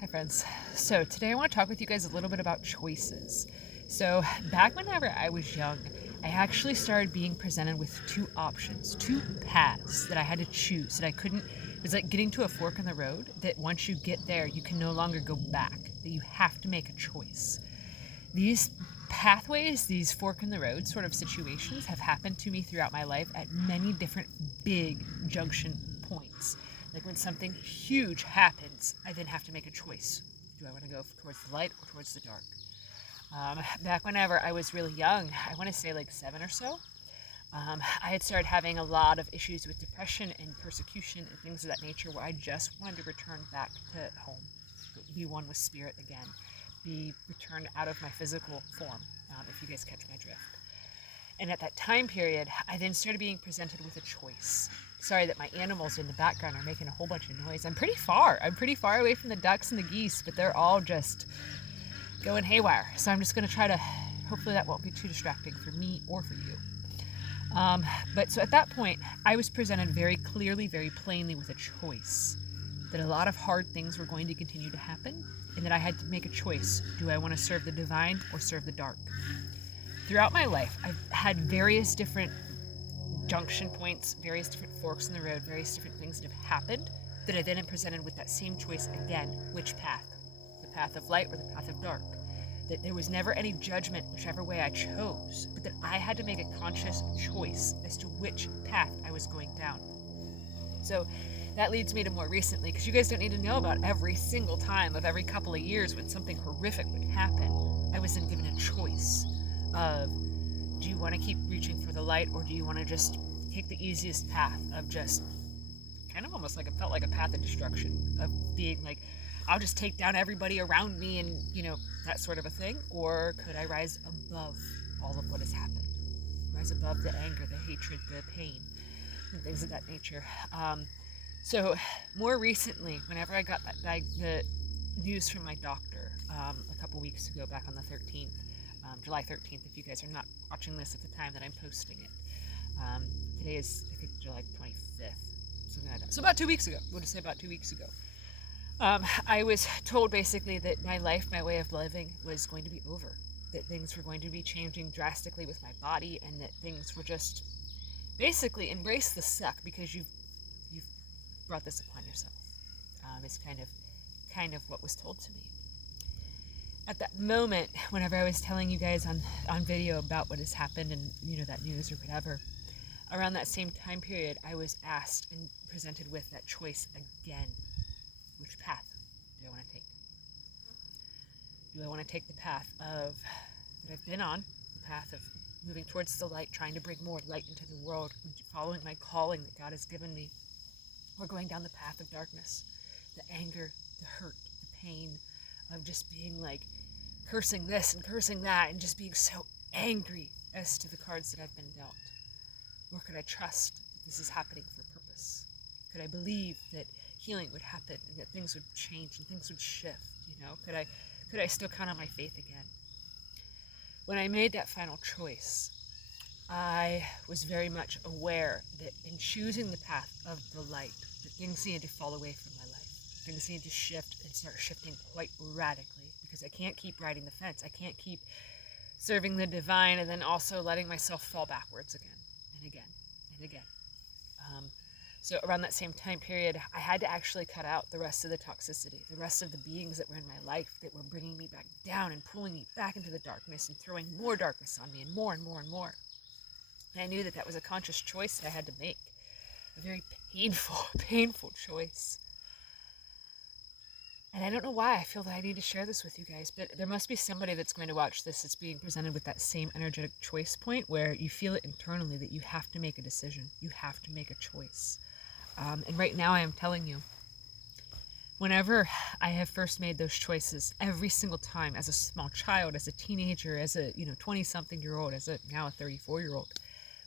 Hi friends. So today I want to talk with you guys a little bit about choices. So back whenever I was young, I actually started being presented with two options, two paths that I had to choose that I couldn't. It was like getting to a fork in the road that once you get there, you can no longer go back, that you have to make a choice. These pathways, these fork in the road sort of situations have happened to me throughout my life at many different big junction points. Like when something huge happens, I then have to make a choice. Do I want to go towards the light or towards the dark? Back whenever I was really young, I want to say like 7 or so, I had started having a lot of issues with depression and persecution and things of that nature where I just wanted to return back to home, be one with spirit again, be returned out of my physical form, if you guys catch my drift. And at that time period, I then started being presented with a choice. Sorry that my animals in the background are making a whole bunch of noise. I'm pretty far. I'm pretty far away from the ducks and the geese, but they're all just going haywire. So I'm just going to try to, hopefully that won't be too distracting for me or for you. But so at that point, I was presented very clearly, very plainly with a choice that a lot of hard things were going to continue to happen, and that I had to make a choice. Do I want to serve the divine or serve the dark? Throughout my life, I've had various different junction points, various different forks in the road, various different things that have happened that I then am presented with that same choice again. Which path? The path of light or the path of dark? That there was never any judgment whichever way I chose, but that I had to make a conscious choice as to which path I was going down. So that leads me to more recently, because you guys don't need to know about every single time of every couple of years when something horrific would happen. I was then given a choice of, do you want to keep reaching for the light, or do you want to just take the easiest path of just kind of almost like it felt like a path of destruction, of being like, I'll just take down everybody around me and, that sort of a thing? Or could I rise above all of what has happened? Rise above the anger, the hatred, the pain, and things of that nature. So more recently, whenever I got the news from my doctor a couple weeks ago, back on the 13th, July 13th, if you guys are not watching this at the time that I'm posting it. Today is, I think, July 25th, something like that. So about 2 weeks ago, we'll just say about 2 weeks ago. I was told basically that my life, my way of living was going to be over, that things were going to be changing drastically with my body, and that things were just basically embrace the suck because you've brought this upon yourself. Is kind of what was told to me. At that moment, whenever I was telling you guys on video about what has happened and that news or whatever, around that same time period, I was asked and presented with that choice again. Which path do I want to take? Do I want to take the path of that I've been on, the path of moving towards the light, trying to bring more light into the world, following my calling that God has given me, or going down the path of darkness, the anger, the hurt, the pain of just being like cursing this and cursing that and just being so angry as to the cards that I've been dealt? Or could I trust that this is happening for a purpose? Could I believe that healing would happen and that things would change and things would shift? Could I still count on my faith again? When I made that final choice, I was very much aware that in choosing the path of the light, that things needed to fall away from my life. Things needed to shift and start shifting quite radically, because I can't keep riding the fence. I can't keep serving the divine and then also letting myself fall backwards again and again and again. So around that same time period, I had to actually cut out the rest of the toxicity, the rest of the beings that were in my life that were bringing me back down and pulling me back into the darkness and throwing more darkness on me and more and more and more. And I knew that that was a conscious choice that I had to make, a very painful, painful choice. And I don't know why I feel that I need to share this with you guys, but there must be somebody that's going to watch this that's being presented with that same energetic choice point where you feel it internally that you have to make a decision. You have to make a choice. And right now I am telling you, whenever I have first made those choices, every single time, as a small child, as a teenager, as a 20-something-year-old, as a now a 34-year-old,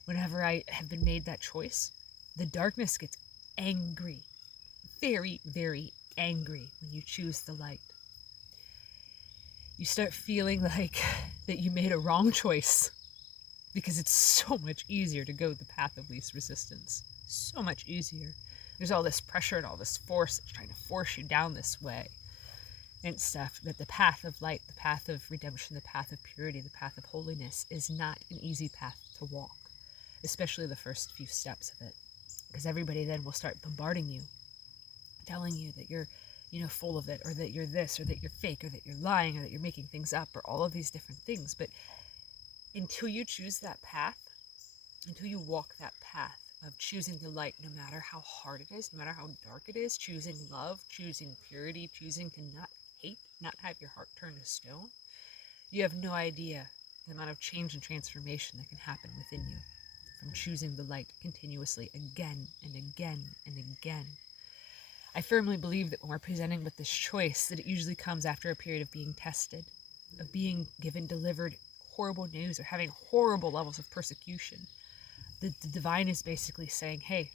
whenever I have been made that choice, the darkness gets angry, very, very angry when you choose the light. You start feeling like that you made a wrong choice, because it's so much easier to go the path of least resistance. So much easier. There's all this pressure and all this force that's trying to force you down this way. and stuff, that the path of light, the path of redemption, the path of purity, the path of holiness is not an easy path to walk, especially the first few steps of it. Because everybody then will start bombarding you, telling you that you're, full of it, or that you're this, or that you're fake, or that you're lying, or that you're making things up, or all of these different things. But until you choose that path, until you walk that path of choosing the light, no matter how hard it is, no matter how dark it is, choosing love, choosing purity, choosing to not hate, not have your heart turn to stone, you have no idea the amount of change and transformation that can happen within you from choosing the light continuously again and again and again. I firmly believe that when we're presenting with this choice, that it usually comes after a period of being tested, of being delivered horrible news, or having horrible levels of persecution. The divine is basically saying, hey,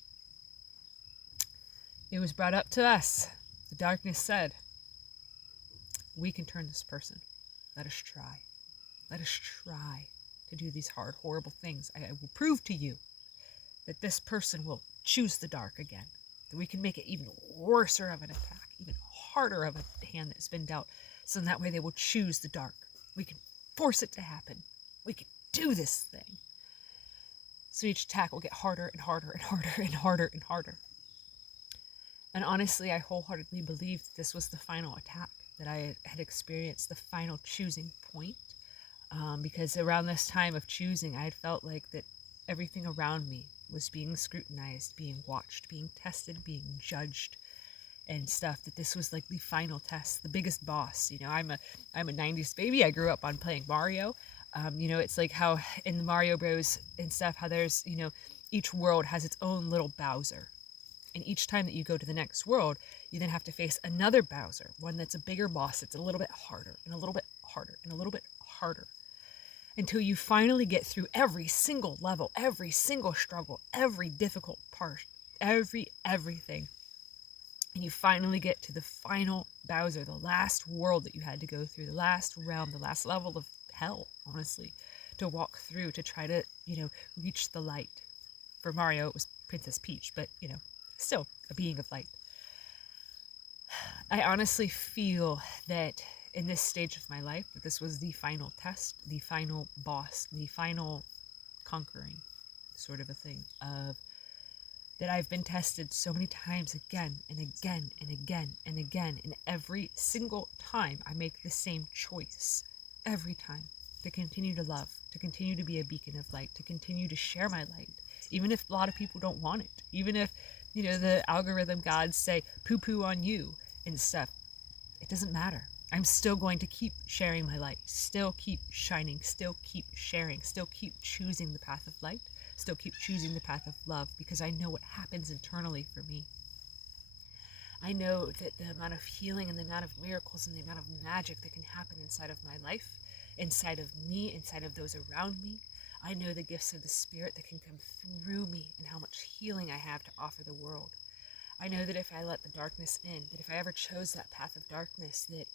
it was brought up to us. The darkness said, we can turn this person. Let us try. Let us try to do these hard, horrible things. I will prove to you that this person will choose the dark again. That we can make it even worser of an attack, even harder of a hand that's been dealt. So in that way they will choose the dark. We can force it to happen. We can do this thing. So each attack will get harder and harder and harder and harder and harder. And honestly, I wholeheartedly believe that this was the final attack that I had experienced, the final choosing point. Because around this time of choosing, I had felt like that everything around me was being scrutinized, being watched, being tested, being judged and stuff, that this was like the final test, the biggest boss. I'm a 90s baby. I grew up on playing Mario. It's like how in the Mario Bros and stuff, how there's, each world has its own little Bowser. And each time that you go to the next world, you then have to face another Bowser, one that's a bigger boss. It's a little bit harder and a little bit harder and a little bit harder, until you finally get through every single level, every single struggle, every difficult part, everything. And you finally get to the final Bowser, the last world that you had to go through, the last realm, the last level of hell, honestly, to walk through to try to, reach the light. For Mario, it was Princess Peach, but, still a being of light. I honestly feel that in this stage of my life, that this was the final test, the final boss, the final conquering sort of a thing, of that I've been tested so many times again and again and again and again, and every single time I make the same choice, every time, to continue to love, to continue to be a beacon of light, to continue to share my light, even if a lot of people don't want it, even if, the algorithm gods say poo-poo on you and stuff. It doesn't matter. I'm still going to keep sharing my light, still keep shining, still keep sharing, still keep choosing the path of light, still keep choosing the path of love, because I know what happens internally for me. I know that the amount of healing and the amount of miracles and the amount of magic that can happen inside of my life, inside of me, inside of those around me. I know the gifts of the Spirit that can come through me and how much healing I have to offer the world. I know that if I let the darkness in, that if I ever chose that path of darkness, that it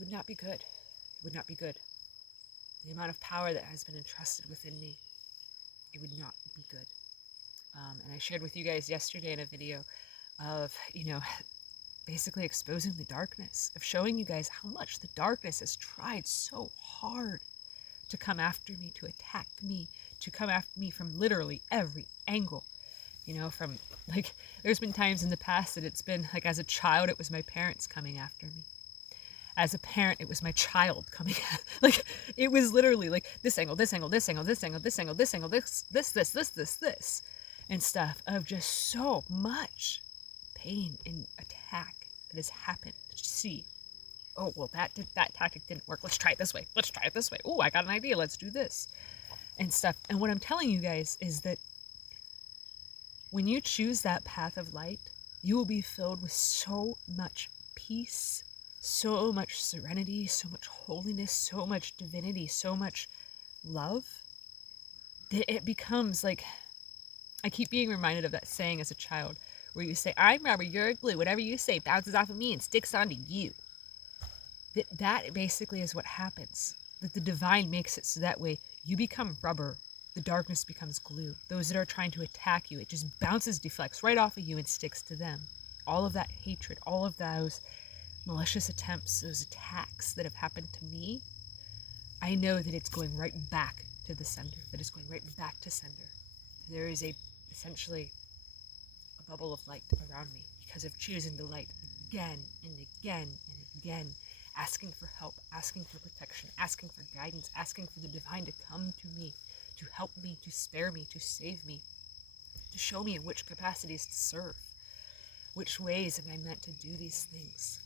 would not be good. It would not be good. The amount of power that has been entrusted within me, it would not be good. And I shared with you guys yesterday in a video of, basically exposing the darkness, of showing you guys how much the darkness has tried so hard to come after me, to attack me, to come after me from literally every angle. From, like, there's been times in the past that it's been, like, as a child, it was my parents coming after me. As a parent, it was my child coming at, like, it was literally, like, this angle, this angle, this angle, this angle, this angle, this angle, this, and stuff, of just so much pain and attack that has happened. To see, oh, well, that tactic didn't work. Let's try it this way. Let's try it this way. Oh, I got an idea. Let's do this. And stuff. And what I'm telling you guys is that when you choose that path of light, you will be filled with so much peace, so much serenity, so much holiness, so much divinity, so much love, that it becomes like, I keep being reminded of that saying as a child, where you say, I'm rubber, you're glue, whatever you say bounces off of me and sticks onto you. That basically is what happens. That the divine makes it so that way you become rubber, the darkness becomes glue. Those that are trying to attack you, it just bounces, deflects right off of you and sticks to them. All of that hatred, all of those malicious attempts, those attacks that have happened to me, I know that it's going right back to the sender, that it's going right back to sender. There is essentially a bubble of light around me because of choosing the light again and again and again, asking for help, asking for protection, asking for guidance, asking for the divine to come to me, to help me, to spare me, to save me, to show me in which capacities to serve, which ways am I meant to do these things.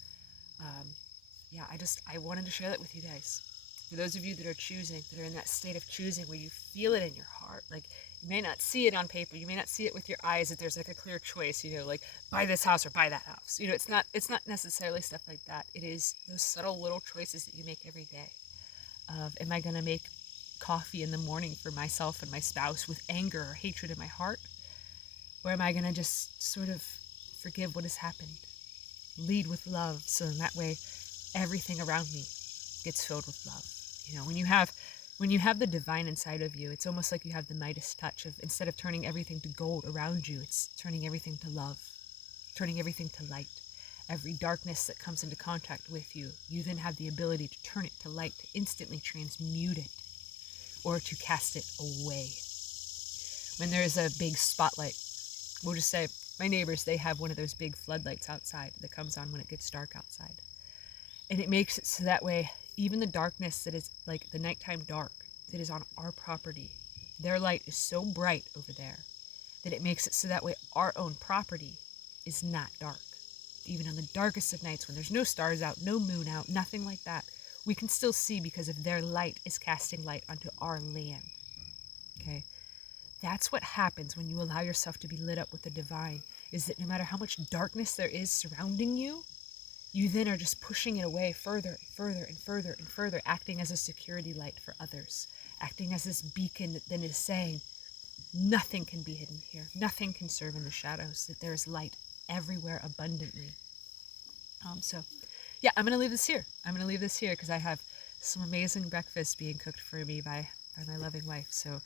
I wanted to share that with you guys. For those of you that are choosing, that are in that state of choosing where you feel it in your heart, like you may not see it on paper, you may not see it with your eyes that there's like a clear choice, like buy this house or buy that house. It's not necessarily stuff like that. It is those subtle little choices that you make every day. Of, am I going to make coffee in the morning for myself and my spouse with anger or hatred in my heart? Or am I going to just sort of forgive what has happened? Lead with love, so in that way everything around me gets filled with love. When you have the divine inside of you, it's almost like you have the Midas touch of, instead of turning everything to gold around you, it's turning everything to love, turning everything to light. Every darkness that comes into contact with you, you then have the ability to turn it to light, to instantly transmute it, or to cast it away. When there's a big spotlight, we'll just say, my neighbors, they have one of those big floodlights outside that comes on when it gets dark outside. And it makes it so that way, even the darkness that is like the nighttime dark that is on our property, their light is so bright over there that it makes it so that way our own property is not dark. Even on the darkest of nights when there's no stars out, no moon out, nothing like that, we can still see because of their light is casting light onto our land. Okay? That's what happens when you allow yourself to be lit up with the divine, is that no matter how much darkness there is surrounding you, you then are just pushing it away further and further and further and further, acting as a security light for others, acting as this beacon that then is saying, nothing can be hidden here. Nothing can serve in the shadows, that there is light everywhere abundantly. I'm going to leave this here. I'm going to leave this here because I have some amazing breakfast being cooked for me by my loving wife. So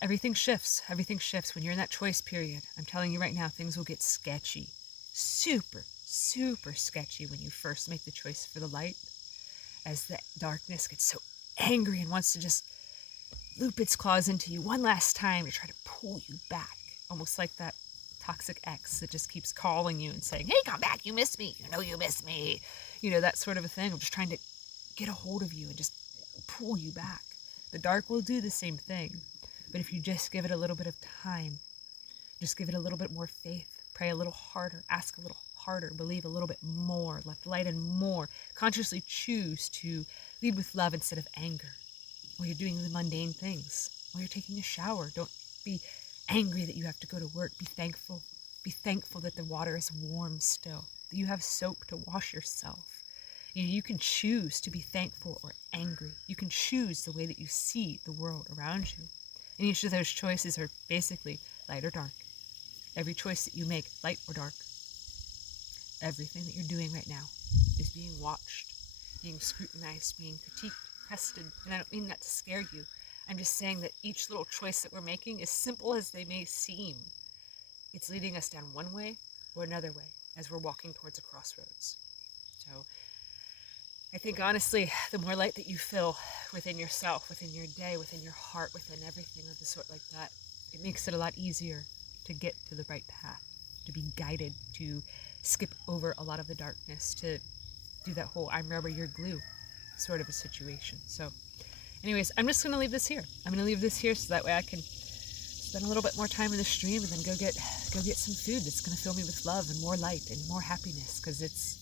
everything shifts. Everything shifts when you're in that choice period. I'm telling you right now, things will get sketchy. Super, super sketchy when you first make the choice for the light, as the darkness gets so angry and wants to just loop its claws into you one last time to try to pull you back, almost like that toxic ex that just keeps calling you and saying, hey, come back, you missed me, you missed me, that sort of a thing. I'm just trying to get a hold of you and just pull you back. The dark will do the same thing, but if you just give it a little bit of time, just give it a little bit more faith, pray a little harder, ask a little harder, believe a little bit more, let the light in more, consciously choose to lead with love instead of anger. While you're doing the mundane things, while you're taking a shower, don't be angry that you have to go to work. Be thankful. Be thankful that the water is warm still, that you have soap to wash yourself. You can choose to be thankful or angry. You can choose the way that you see the world around you. And each of those choices are basically light or dark. Every choice that you make, light or dark, everything that you're doing right now is being watched, being scrutinized, being critiqued, tested. And I don't mean that to scare you. I'm just saying that each little choice that we're making, as simple as they may seem, it's leading us down one way or another way as we're walking towards a crossroads. So I think honestly, the more light that you fill within yourself, within your day, within your heart, within everything of the sort like that, it makes it a lot easier to get to the right path, to be guided, to skip over a lot of the darkness, to do that whole I'm rubber, you're glue sort of a situation. So anyways, I'm just going to leave this here. I'm going to leave this here so that way I can spend a little bit more time in the stream and then go get some food that's going to fill me with love and more light and more happiness, because it's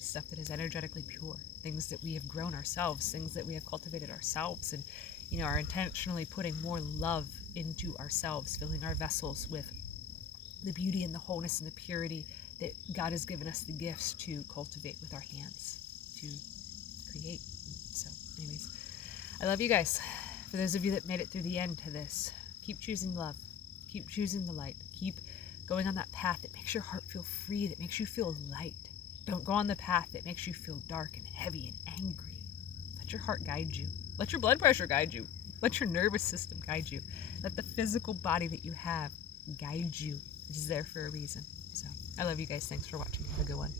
stuff that is energetically pure, things that we have grown ourselves, things that we have cultivated ourselves, and are intentionally putting more love into ourselves, filling our vessels with the beauty and the wholeness and the purity that God has given us the gifts to cultivate with our hands, to create. So anyways, I love you guys. For those of you that made it through the end to this, keep choosing love, keep choosing the light, keep going on that path that makes your heart feel free, that makes you feel light. Don't go on the path that makes you feel dark and heavy and angry. Let your heart guide you. Let your blood pressure guide you. Let your nervous system guide you. Let the physical body that you have guide you. It is there for a reason. So I love you guys. Thanks for watching. Have a good one.